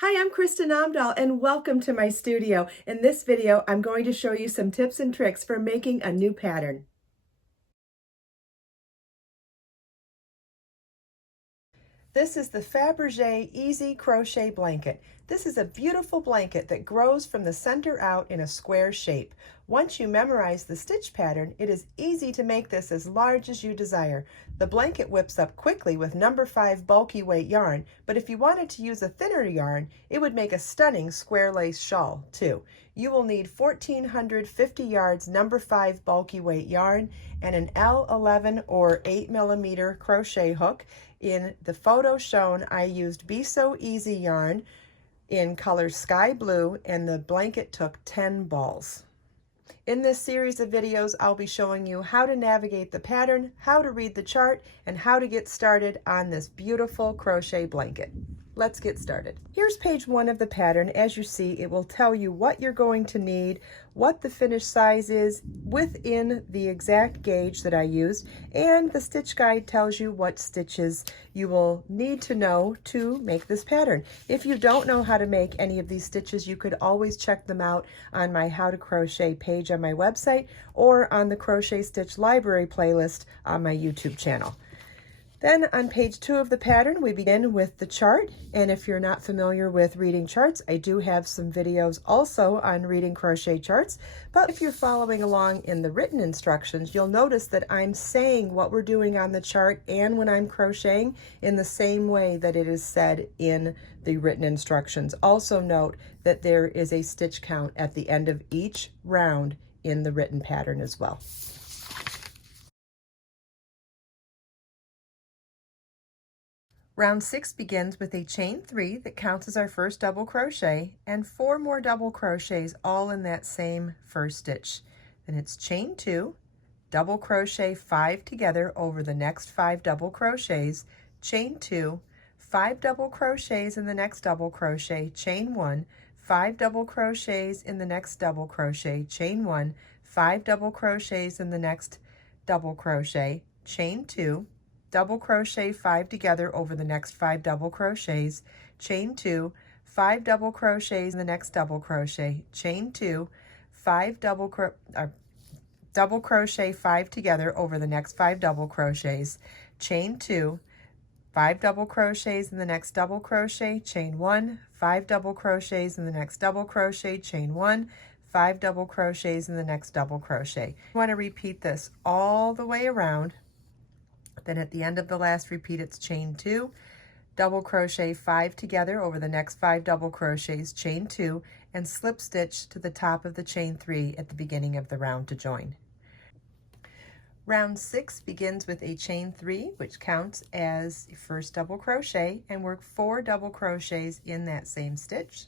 Hi, I'm Kristin Omdahl and welcome to my studio. In this video, I'm going to show you some tips and tricks for making a new pattern. This is the Faberge Easy Crochet Blanket. This is a beautiful blanket that grows from the center out in a square shape. Once you memorize the stitch pattern, it is easy to make this as large as you desire. The blanket whips up quickly with number 5 bulky weight yarn, but if you wanted to use a thinner yarn, it would make a stunning square lace shawl too. You will need 1450 yards number 5 bulky weight yarn and an L11 or 8mm crochet hook. In the photo shown, I used Be So Easy yarn in color sky blue, and the blanket took 10 balls. In this series of videos, I'll be showing you how to navigate the pattern, how to read the chart, and how to get started on this beautiful crochet blanket. Let's get started. Here's page 1 of the pattern. As you see, it will tell you what you're going to need, what the finished size is within the exact gauge that I used, and the stitch guide tells you what stitches you will need to know to make this pattern. If you don't know how to make any of these stitches, you could always check them out on my How to Crochet page on my website or on the Crochet Stitch Library playlist on my YouTube channel. Then on page 2 of the pattern, we begin with the chart. And if you're not familiar with reading charts, I do have some videos also on reading crochet charts. But if you're following along in the written instructions, you'll notice that I'm saying what we're doing on the chart and when I'm crocheting in the same way that it is said in the written instructions. Also note that there is a stitch count at the end of each round in the written pattern as well. Round 6 begins with a chain 3 that counts as our first double crochet and 4 more double crochets all in that same first stitch. Then it's chain 2, double crochet 5 together over the next 5 double crochets, chain 2, 5 double crochets in the next double crochet, chain 1, 5 double crochets in the next double crochet, chain 1, 5 double crochets in the next double crochet, chain 2, double crochet 5 together over the next 5 double crochets, chain 2, 5 double crochets in the next double crochet, chain 2, 5 double crochet 5 together over the next 5 double crochets, chain 2, 5 double crochets in the next double crochet, chain 1, 5 double crochets in the next double crochet, chain 1, 5 double crochets in the next double crochet. You want to repeat this all the way around. Then at the end of the last repeat, it's chain 2, double crochet 5 together over the next 5 double crochets, chain 2, and slip stitch to the top of the chain 3 at the beginning of the round to join. Round 6 begins with a chain 3, which counts as the first double crochet, and work 4 double crochets in that same stitch.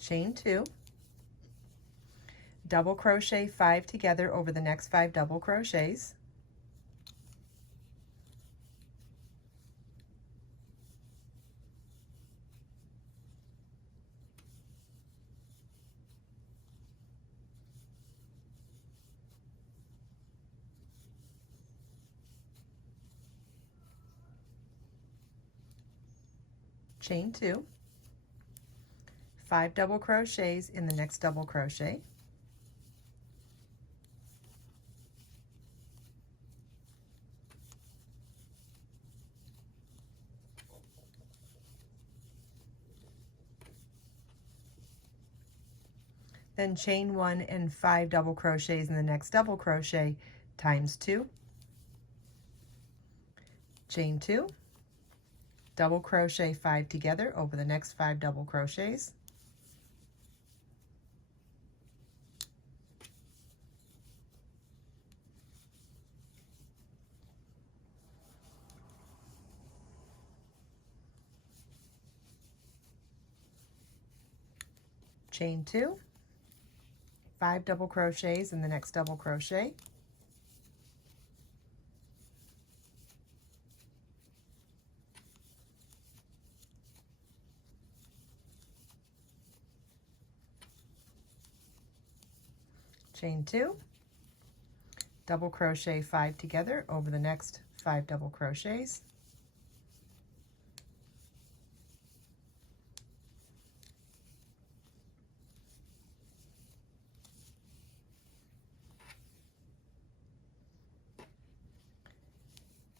Chain 2, double crochet 5 together over the next 5 double crochets, chain 2, 5 double crochets in the next double crochet, then chain 1 and 5 double crochets in the next double crochet times 2, chain 2, double crochet 5 together over the next 5 double crochets, chain 2, 5 double crochets in the next double crochet, chain 2, double crochet 5 together over the next 5 double crochets,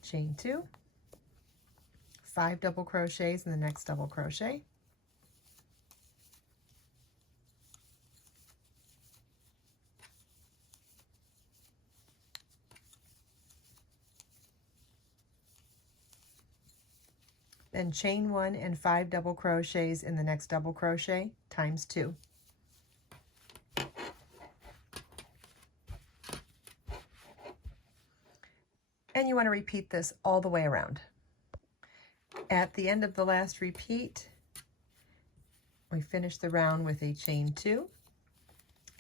chain 2, 5 double crochets in the next double crochet, then chain 1 and 5 double crochets in the next double crochet times 2. And you want to repeat this all the way around. At the end of the last repeat, we finish the round with a chain 2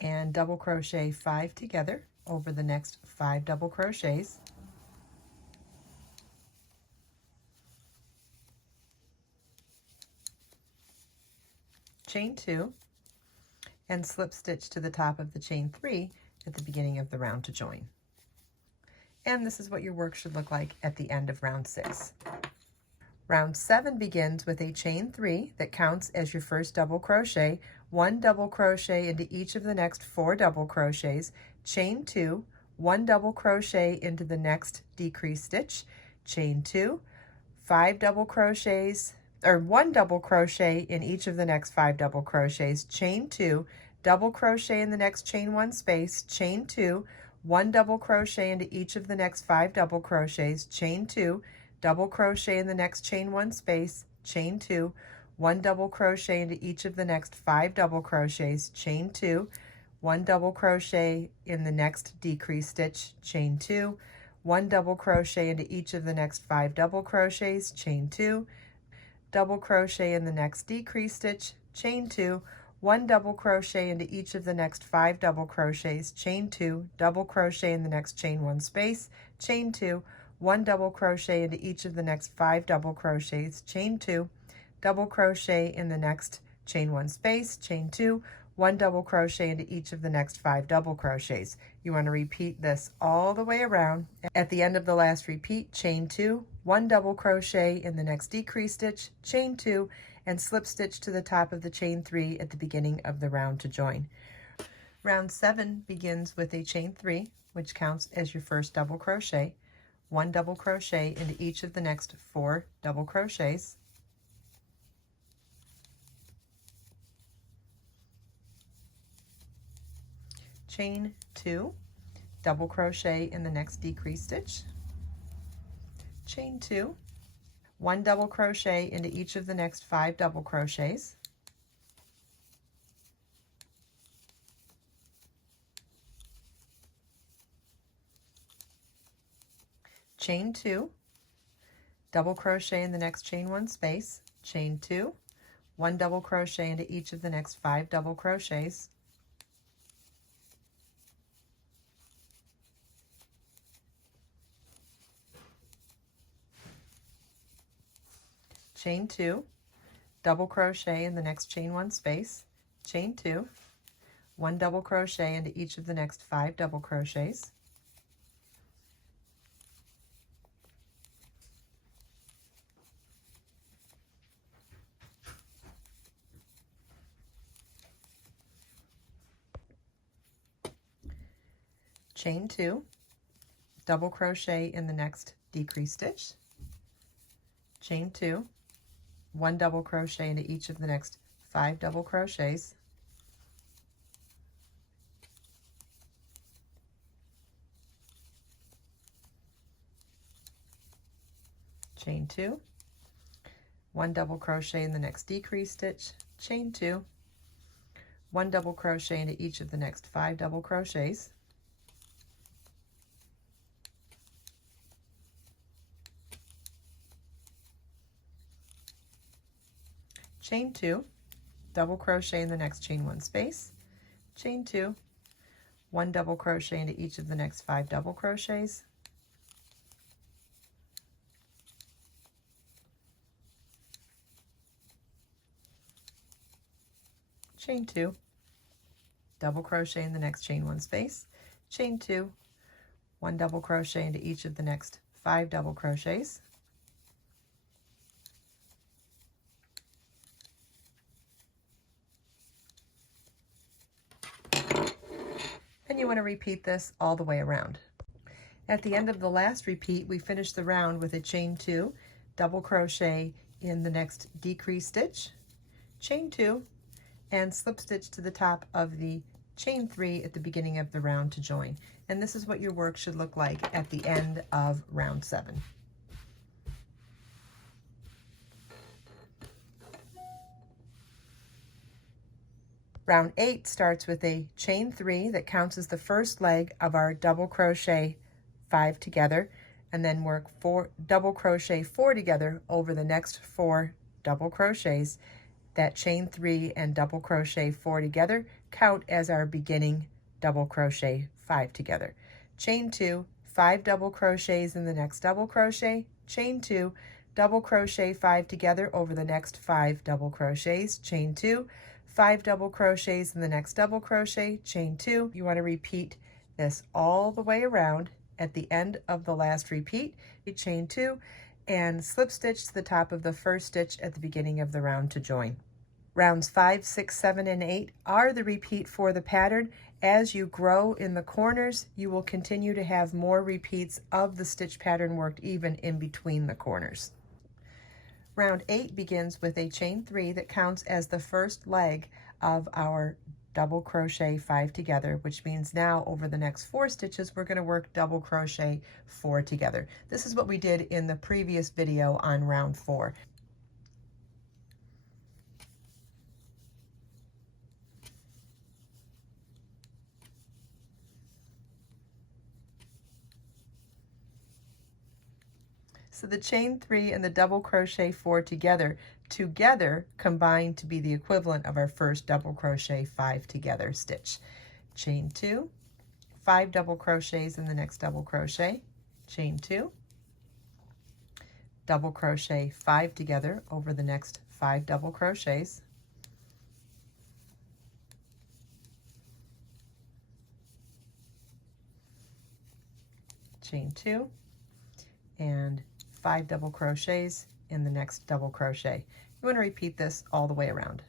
and double crochet 5 together over the next 5 double crochets. Chain 2 and slip stitch to the top of the chain 3 at the beginning of the round to join. And this is what your work should look like at the end of round 6. Round 7 begins with a chain 3 that counts as your first double crochet, 1 double crochet into each of the next 4 double crochets, chain 2, 1 double crochet into the next decrease stitch, chain 2, 5 double crochets, or 1 double crochet in each of the next 5 double crochets, chain 2, double crochet in the next chain 1 space, chain 2, 1 double crochet into each of the next 5 double crochets, chain 2, double crochet in the next chain 1 space, chain 2, 1 double crochet into each of the next 5 double crochets, chain 2, 1 double crochet in the next decrease stitch, chain 2, 1 double crochet into each of the next 5 double crochets, chain 2, double crochet in the next decrease stitch, chain 2, 1 double crochet into each of the next 5 double crochets, chain 2, double crochet in the next chain 1 space, chain 2, 1 double crochet into each of the next 5 double crochets, chain 2, double crochet in the next chain 1 space, chain 2, 1 double crochet into each of the next 5 double crochets. You want to repeat this all the way around. At the end of the last repeat, chain 2, 1 double crochet in the next decrease stitch, chain 2, and slip stitch to the top of the chain 3 at the beginning of the round to join. Round 7 begins with a chain 3, which counts as your first double crochet, 1 double crochet into each of the next 4 double crochets, chain 2, double crochet in the next decrease stitch, chain 2, 1 double crochet into each of the next 5 double crochets, chain 2, double crochet in the next chain 1 space, chain 2, 1 double crochet into each of the next 5 double crochets, chain 2, double crochet in the next chain 1 space, chain 2, 1 double crochet into each of the next 5 double crochets, chain 2, double crochet in the next decrease stitch, chain 2, 1 double crochet into each of the next 5 double crochets, chain 2, 1 double crochet in the next decrease stitch, chain 2, 1 double crochet into each of the next 5 double crochets, chain 2, double crochet in the next chain 1 space, chain 2, 1 double crochet into each of the next 5 double crochets, chain 2, double crochet in the next chain 1 space, chain 2, 1 double crochet into each of the next 5 double crochets, and you want to repeat this all the way around. At the end of the last repeat, we finish the round with a chain 2, double crochet in the next decrease stitch, chain 2, and slip stitch to the top of the chain 3 at the beginning of the round to join. And this is what your work should look like at the end of round 7. Round 8 starts with a chain 3 that counts as the first leg of our double crochet 5 together, and then work 4 double crochet 4 together over the next 4 double crochets. That chain 3 and double crochet 4 together count as our beginning double crochet 5 together. Chain 2, 5 double crochets in the next double crochet, chain 2, double crochet 5 together over the next 5 double crochets, chain 2, 5 double crochets in the next double crochet, chain 2. You want to repeat this all the way around. At the end of the last repeat, you chain 2 and slip stitch to the top of the first stitch at the beginning of the round to join. Rounds 5, 6, 7, and 8 are the repeat for the pattern. As you grow in the corners, you will continue to have more repeats of the stitch pattern worked even in between the corners. Round 8 begins with a chain 3 that counts as the first leg of our double crochet 5 together, which means now over the next 4 stitches we're going to work double crochet 4 together. This is what we did in the previous video on round 4. So the chain 3 and the double crochet 4 together combine to be the equivalent of our first double crochet 5 together stitch. Chain 2, 5 double crochets in the next double crochet, chain 2, double crochet 5 together over the next 5 double crochets, chain 2, and 5 double crochets in the next double crochet. You want to repeat this all the way around.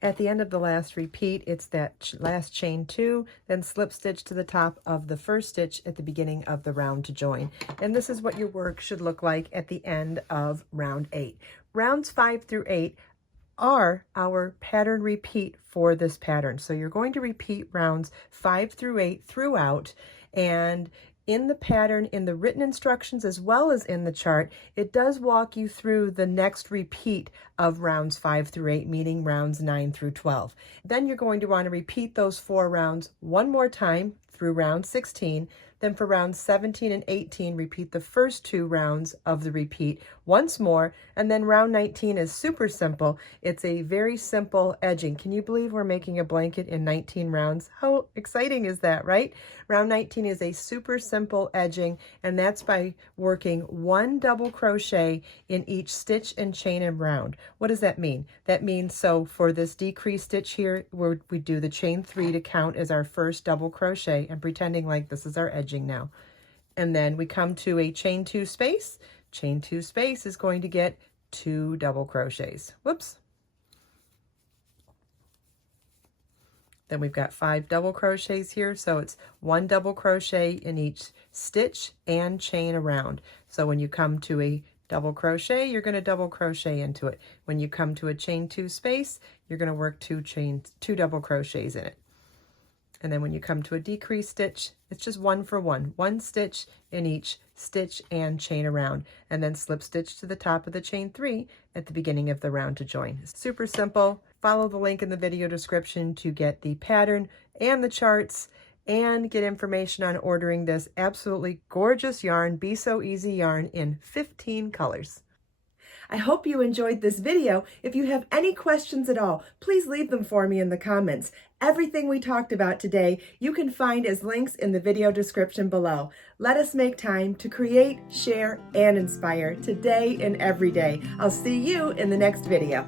At the end of the last repeat, it's that last chain 2, then slip stitch to the top of the first stitch at the beginning of the round to join. And this is what your work should look like at the end of round 8. Rounds 5 through 8 are our pattern repeat for this pattern. So you're going to repeat rounds 5 through 8 throughout, and in the pattern, in the written instructions as well as in the chart, it does walk you through the next repeat of rounds 5 through 8, meaning rounds 9 through 12. Then you're going to want to repeat those 4 rounds one more time through round 16. Then for rounds 17 and 18, repeat the first 2 rounds of the repeat once more. And then round 19 is super simple. It's a very simple edging. Can you believe we're making a blanket in 19 rounds? How exciting is that, right? Round 19 is a super simple edging, and that's by working 1 double crochet in each stitch and chain and round. What does that mean? That means, so for this decrease stitch here, we do the chain 3 to count as our first double crochet, and pretending like this is our edging now. And then we come to a chain 2 space. Chain 2 space is going to get 2 double crochets. Whoops. Then we've got 5 double crochets here, so it's 1 double crochet in each stitch and chain around. So when you come to a double crochet, you're going to double crochet into it. When you come to a chain 2 space, you're going to work 2 double crochets in it. And then when you come to a decrease stitch, it's just 1 for 1, 1 stitch in each stitch and chain around, and then slip stitch to the top of the chain 3 at the beginning of the round to join. Super simple. Follow the link in the video description to get the pattern and the charts and get information on ordering this absolutely gorgeous yarn, Be So Easy yarn, in 15 colors. I hope you enjoyed this video. If you have any questions at all, please leave them for me in the comments. Everything we talked about today, you can find as links in the video description below. Let us make time to create, share, and inspire today and every day. I'll see you in the next video.